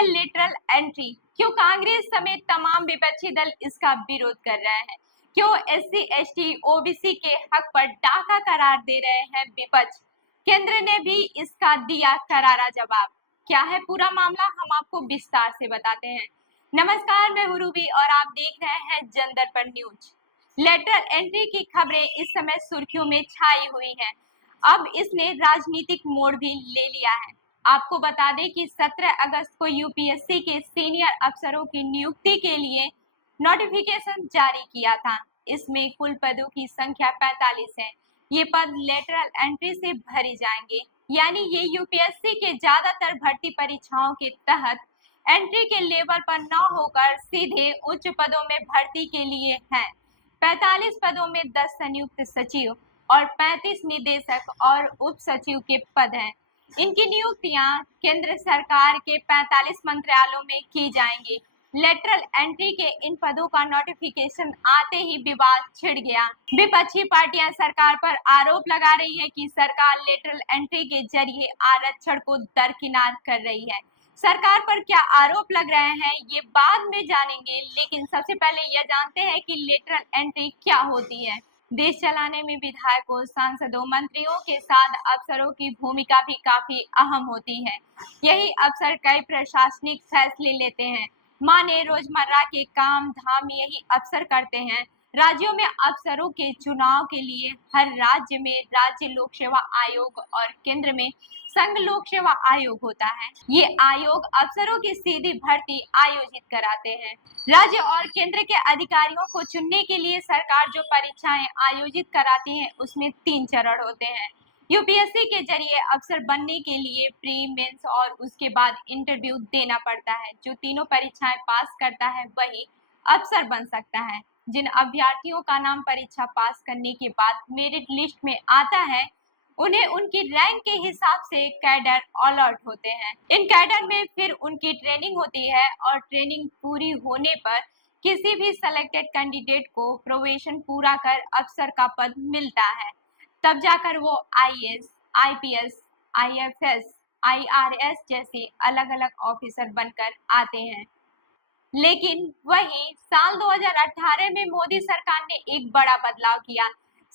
है lateral entry. क्यों कांग्रेस समेत तमाम विपक्षी दल इसका विरोध कर रहे हैं? क्यों एससी एसटी ओबीसी के हक पर डाका करार दे रहे हैं विपक्ष? केंद्र ने भी इसका दिया करारा जवाब। क्या है पूरा मामला, हम आपको विस्तार से बताते हैं। नमस्कार, मैं हूं रूबी और आप देख रहे हैं जनदर्पण न्यूज। लेटरल एंट्री की खबरें इस समय सुर्खियों में छाई हुई हैं। अब इसने राजनीतिक मोड़ भी ले लिया है। आपको बता दें कि 17 अगस्त को यूपीएससी के सीनियर अफसरों की नियुक्ति के लिए नोटिफिकेशन जारी किया था। इसमें कुल पदों की संख्या 45 है। ये पद लेटरल एंट्री से भरे जाएंगे, यानी ये यूपीएससी के ज्यादातर भर्ती परीक्षाओं के तहत एंट्री के लेवल पर न होकर सीधे उच्च पदों में भर्ती के लिए हैं। 45 पदों में 10 संयुक्त सचिव और 35 निदेशक और उप सचिव के पद हैं। इनकी नियुक्तियां केंद्र सरकार के 45 मंत्रालयों में की जाएंगी। लेटरल एंट्री के इन पदों का नोटिफिकेशन आते ही विवाद छिड़ गया। विपक्षी पार्टियां सरकार पर आरोप लगा रही है कि सरकार लेटरल एंट्री के जरिए आरक्षण को दरकिनार कर रही है। सरकार पर क्या आरोप लग रहे हैं ये बाद में जानेंगे, लेकिन सबसे पहले यह जानते हैं कि लेटरल एंट्री क्या होती है। देश चलाने में विधायकों, सांसदों, मंत्रियों के साथ अफसरों की भूमिका भी काफी अहम होती है। यही अफसर कई प्रशासनिक फैसले लेते हैं। माने रोजमर्रा के काम धाम यही अफसर करते हैं। राज्यों में अफसरों के चुनाव के लिए हर राज्य में राज्य लोक सेवा आयोग और केंद्र में संघ लोक सेवा आयोग होता है। ये आयोग अफसरों की सीधी भर्ती आयोजित कराते हैं। राज्य और केंद्र के अधिकारियों को चुनने के लिए सरकार जो परीक्षाएं आयोजित कराती है उसमें 3 चरण होते हैं। यूपीएससी के जरिए अफसर बनने के लिए प्री, मेंस और उसके बाद इंटरव्यू देना पड़ता है। जो तीनों परीक्षाएं पास करता है वही अफसर बन सकता है। जिन अभ्यर्थियों का नाम परीक्षा पास करने के बाद मेरिट लिस्ट में आता है, उन्हें उनकी रैंक के हिसाब से कैडर अलॉट होते हैं। इन कैडर में फिर उनकी ट्रेनिंग होती है और ट्रेनिंग पूरी होने पर किसी भी सिलेक्टेड कैंडिडेट को प्रोबेशन पूरा कर अफसर का पद मिलता है। तब जाकर वो आईएएस, आईपीएस, आईएफएस, आईआरएस जैसे अलग अलग ऑफिसर बनकर आते हैं। लेकिन वही साल 2018 में मोदी सरकार ने एक बड़ा बदलाव किया।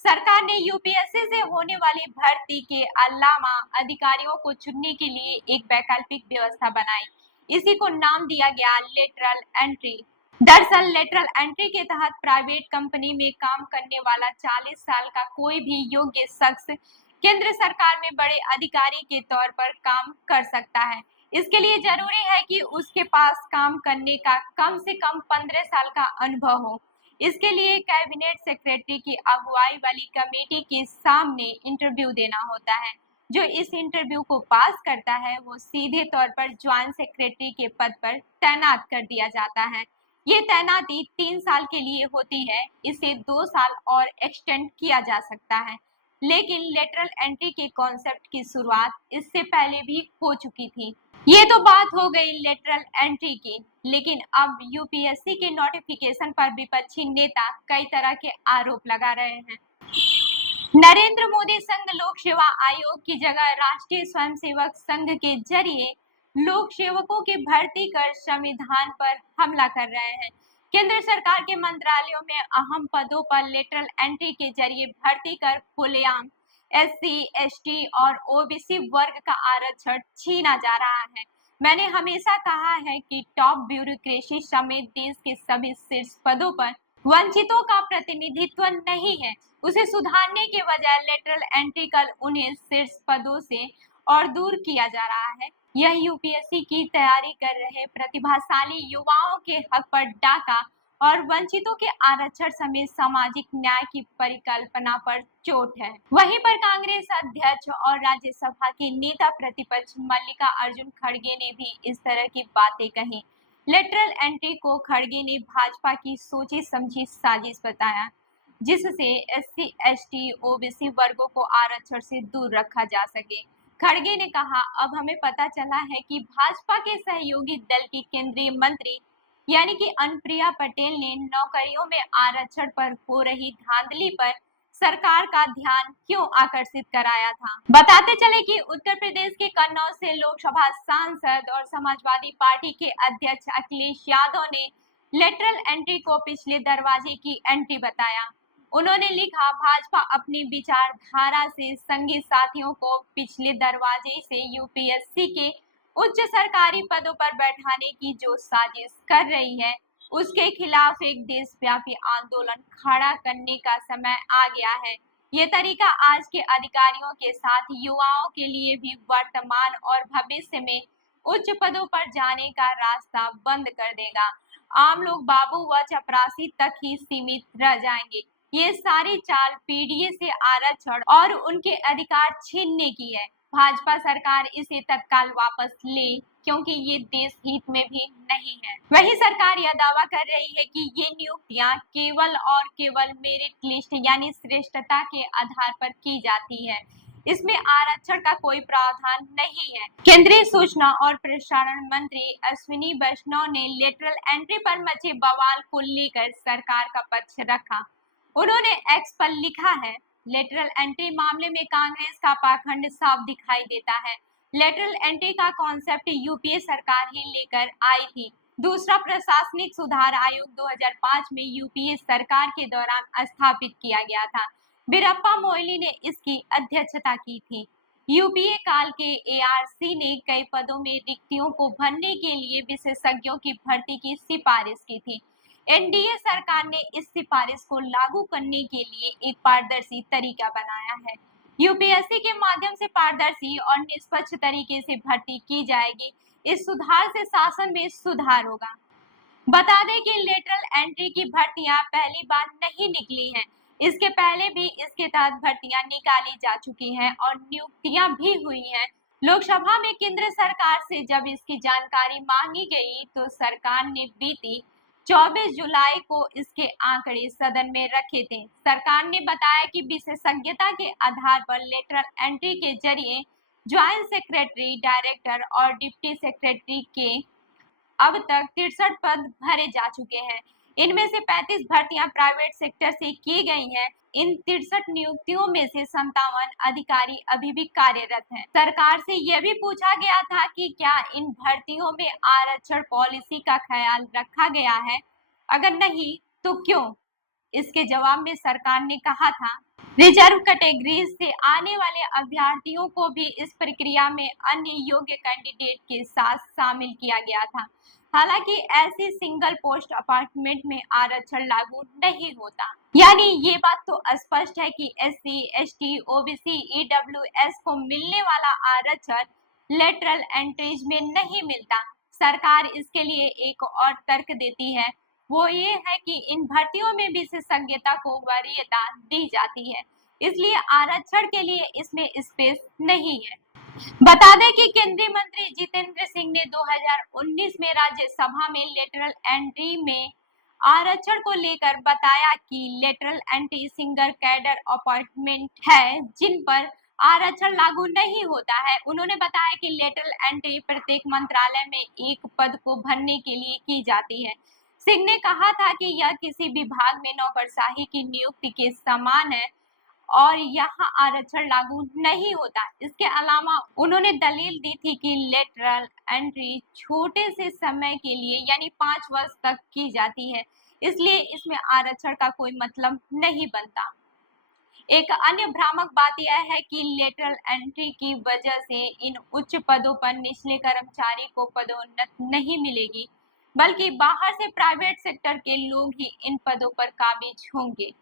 सरकार ने यूपीएससी से होने वाली भर्ती के अलावा अधिकारियों को चुनने के लिए एक वैकल्पिक व्यवस्था बनाई। इसी को नाम दिया गया लेटरल एंट्री। दरअसल लेटरल एंट्री के तहत प्राइवेट कंपनी में काम करने वाला 40 साल का कोई भी योग्य शख्स केंद्र सरकार में बड़े अधिकारी के तौर पर काम कर सकता है। इसके लिए जरूरी है कि उसके पास काम करने का कम से कम 15 साल का अनुभव हो। इसके लिए कैबिनेट सेक्रेटरी की अगुवाई वाली कमेटी के सामने इंटरव्यू देना होता है। जो इस इंटरव्यू को पास करता है वो सीधे तौर पर ज्वाइंट सेक्रेटरी के पद पर तैनात कर दिया जाता है। ये तैनाती 3 साल के लिए होती है। इसे 2 साल और एक्सटेंड किया जा सकता है। लेकिन लेटरल एंट्री के कॉन्सेप्ट की शुरुआत इससे पहले भी हो चुकी थी। ये तो बात हो गई लेटरल एंट्री की, लेकिन अब यूपीएससी के नोटिफिकेशन पर विपक्षी नेता कई तरह के आरोप लगा रहे हैं। नरेंद्र मोदी संघ लोक सेवा आयोग की जगह राष्ट्रीय स्वयंसेवक संघ के जरिए लोक सेवकों की भर्ती कर संविधान पर हमला कर रहे हैं। केंद्र सरकार के मंत्रालयों में अहम पदों पर लेटरल एंट्री के जरिए भर्ती कर खुलेआम एससी, एसटी और ओबीसी वर्ग का आरक्षण छीना जा रहा है। मैंने हमेशा कहा है कि टॉप ब्यूरोक्रेसी समेत देश के सभी शीर्ष पदों पर वंचितों का प्रतिनिधित्व नहीं है। उसे सुधारने के बजाय लेटरल एंट्री कर उन्हें शीर्ष पदों से और दूर किया जा रहा है। यह यूपीएससी की तैयारी कर रहे प्रतिभाशाली युवाओं के हक पर डाका और वंचितों के आरक्षण समेत सामाजिक न्याय की परिकल्पना पर चोट है। वहीं पर कांग्रेस अध्यक्ष और राज्यसभा के नेता प्रतिपक्ष मल्लिकार्जुन खड़गे ने भी इस तरह की बातें कही। लेटरल एंट्री को खड़गे ने भाजपा की सोची समझी साजिश बताया, जिससे एससी, एसटी, ओबीसी वर्गों को आरक्षण से दूर रखा जा सके। खड़गे ने कहा, अब हमें पता चला है कि भाजपा के सहयोगी दल की केंद्रीय मंत्री यानी कि अनुप्रिया पटेल ने नौकरियों में आरक्षण पर हो रही धांधली पर सरकार का ध्यान क्यों आकर्षित कराया था। बताते चले कि उत्तर प्रदेश के कन्नौज से लोकसभा सांसद और समाजवादी पार्टी के अध्यक्ष अखिलेश यादव ने लेटरल एंट्री को पिछले दरवाजे की एंट्री बताया। उन्होंने लिखा, भाजपा अपनी विचारधारा से संगी साथियों को पिछले दरवाजे से यूपीएससी के उच्च सरकारी पदों पर बैठाने की जो साजिश कर रही है, उसके खिलाफ एक देशव्यापी आंदोलन खड़ा करने का समय आ गया है। ये तरीका आज के अधिकारियों के साथ युवाओं के लिए भी वर्तमान और भविष्य में उच्च पदों पर जाने का रास्ता बंद कर देगा। आम लोग बाबू व चपरासी तक ही सीमित रह जाएंगे। ये सारी चाल पीडीए से आरक्षण और उनके अधिकार छीनने की है। भाजपा सरकार इसे तत्काल वापस ले, क्योंकि ये देश हित में भी नहीं है। वही सरकार यह दावा कर रही है कि ये नियुक्तियां केवल और केवल मेरिट लिस्ट यानी श्रेष्ठता के आधार पर की जाती है। इसमें आरक्षण का कोई प्रावधान नहीं है। केंद्रीय सूचना और प्रसारण मंत्री अश्विनी वैष्णव ने लेटरल एंट्री पर मचे बवाल को लेकर सरकार का पक्ष रखा। उन्होंने एक्स पर लिखा है, लेटरल एंट्री मामले में कांग्रेस का पाखंड साफ दिखाई देता है। लेटरल एंट्री का कॉन्सेप्ट यूपीए सरकार ही लेकर आई थी। दूसरा, प्रशासनिक सुधार आयोग 2005 में यूपीए सरकार के दौरान स्थापित किया गया था। वीरप्पा मोइली ने इसकी अध्यक्षता की थी। यूपीए काल के एआरसी ने कई पदों में रिक्तियों को भरने के लिए विशेषज्ञों की भर्ती की सिफारिश की थी। एनडीए सरकार ने इस सिफारिश को लागू करने के लिए एक पारदर्शी तरीका बनाया है। यूपीएससी के माध्यम से पारदर्शी और निष्पक्ष तरीके से भर्ती की जाएगी। इस सुधार से शासन में सुधार होगा। बता दें कि लेटरल एंट्री की भर्तियां पहली बार नहीं निकली हैं। इसके पहले भी इसके तहत भर्तियां निकाली जा चुकी हैं और नियुक्तियां भी हुई हैं। लोकसभा में केंद्र सरकार से जब इसकी जानकारी मांगी गई तो सरकार ने बीती 24 जुलाई को इसके आंकड़े सदन में रखे थे। सरकार ने बताया कि विशेषज्ञता के आधार पर लेटरल एंट्री के जरिए ज्वाइंट सेक्रेटरी, डायरेक्टर और डिप्टी सेक्रेटरी के अब तक 63 पद भरे जा चुके हैं। इनमें से 35 भर्तियां प्राइवेट सेक्टर से की गई हैं। इन 63 नियुक्तियों में से 57 अधिकारी अभी भी कार्यरत हैं। सरकार से यह भी पूछा गया था कि क्या इन भर्तियों में आरक्षण पॉलिसी का ख्याल रखा गया है, अगर नहीं तो क्यों। इसके जवाब में सरकार ने कहा था, रिजर्व कैटेगरी से आने वाले अभ्यर्थियों को भी इस प्रक्रिया में अन्य योग्य कैंडिडेट के साथ शामिल किया गया था। हालांकि ऐसी सिंगल पोस्ट अपॉइंटमेंट में आरक्षण लागू नहीं होता। यानी ये बात तो स्पष्ट है कि एससी, एसटी, ओबीसी, ईडब्ल्यूएस को मिलने वाला आरक्षण लेटरल एंट्रीज में नहीं मिलता। सरकार इसके लिए एक और तर्क देती है, वो ये है कि इन भर्तियों में विशेषज्ञता को वरीयता दी जाती है, इसलिए आरक्षण के लिए इसमें स्पेस नहीं है। बता दें कि केंद्रीय मंत्री जितेंद्र सिंह ने 2019 में राज्यसभा में लेटरल एंट्री में आरक्षण को लेकर बताया कि lateral entry single cadre appointment है जिन पर आरक्षण लागू नहीं होता है। उन्होंने बताया कि लेटरल एंट्री प्रत्येक मंत्रालय में एक पद को भरने के लिए की जाती है। सिंह ने कहा था कि यह किसी विभाग में नौकरशाही की नियुक्ति के समान है और यहाँ आरक्षण लागू नहीं होता। इसके अलावा उन्होंने दलील दी थी कि लेटरल एंट्री छोटे से समय के लिए यानी 5 वर्ष तक की जाती है, इसलिए इसमें आरक्षण का कोई मतलब नहीं बनता। एक अन्य भ्रामक बात यह है कि लेटरल एंट्री की वजह से इन उच्च पदों पर निचले कर्मचारी को पदोन्नति नहीं मिलेगी, बल्कि बाहर से प्राइवेट सेक्टर के लोग ही इन पदों पर काबिज होंगे।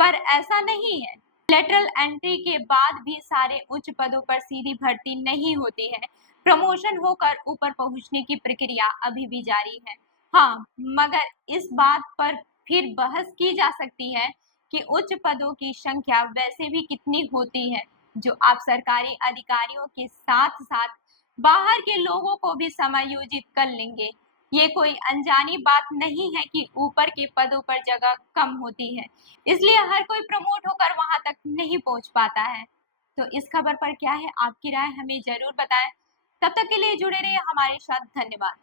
पर ऐसा नहीं है। लेटरल एंट्री के बाद भी सारे उच्च पदों पर सीधी भर्ती नहीं होती है। प्रमोशन होकर ऊपर पहुंचने की प्रक्रिया अभी भी जारी है। हाँ, मगर इस बात पर फिर बहस की जा सकती है कि उच्च पदों की संख्या वैसे भी कितनी होती है, जो आप सरकारी अधिकारियों के साथ साथ बाहर के लोगों को भी समायोजित कर लेंगे। ये कोई अनजानी बात नहीं है कि ऊपर के पदों पर जगह कम होती है, इसलिए हर कोई प्रमोट होकर वहां तक नहीं पहुंच पाता है। तो इस खबर पर क्या है आपकी राय, हमें जरूर बताएं। तब तक के लिए जुड़े रहिए हमारे साथ। धन्यवाद।